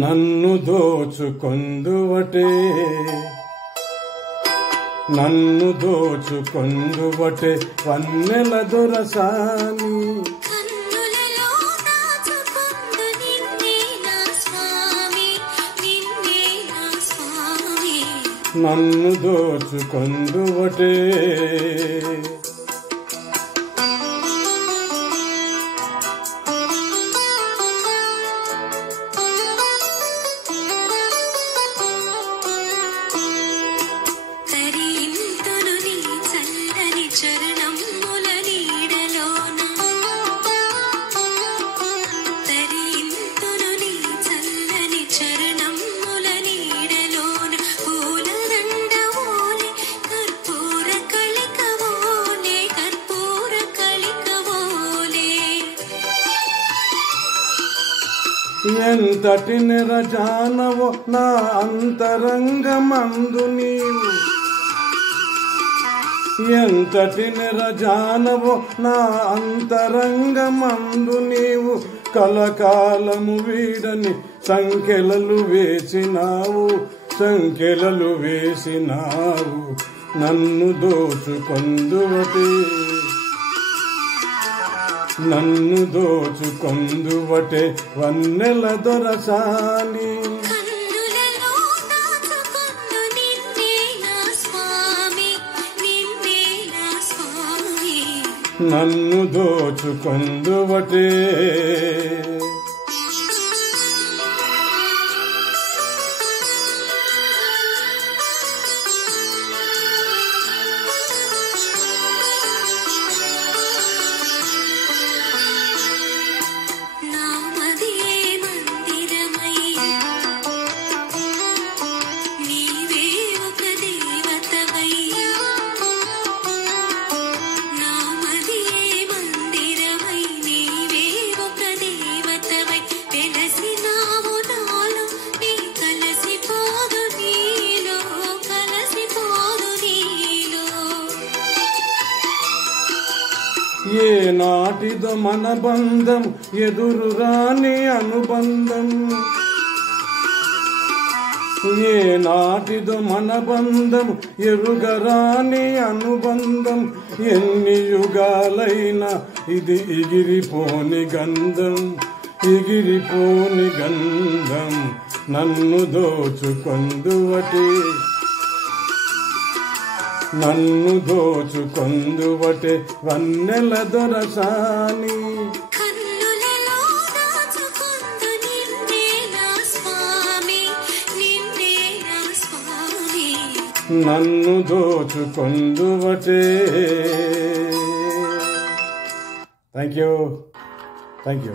నన్ను దోచుకొందువటే నన్ను దోచుకొందువటే వన్నెల దొరసాని నన్ను దోచుకొందువటే ఎంతటి నిరజానవో నా అంతరంగమందు నీవు ఎంతటి నిరజానవో నా అంతరంగమందు నీవు కలకాలము వీడని సంఖ్యలలు వేసినావు నన్ను దోచుకొందువటే నన్ను దోచుకొందువటే వన్నెల దొరసాని నన్ను దోచుకొందువటే ఏ నాటిదో మన బంధం ఎదురు రాని అనుబంధం ఏ నాటిదో మన బంధం ఎరుగరాని అనుబంధం ఎన్ని యుగాలైనా ఇది ఎగిరిపోని గంధం నన్ను దోచుకొందువటే నన్ను దోచుకొందువటే వన్నెల దొరసాని నన్ను దోచుకొందువటే. Thank you.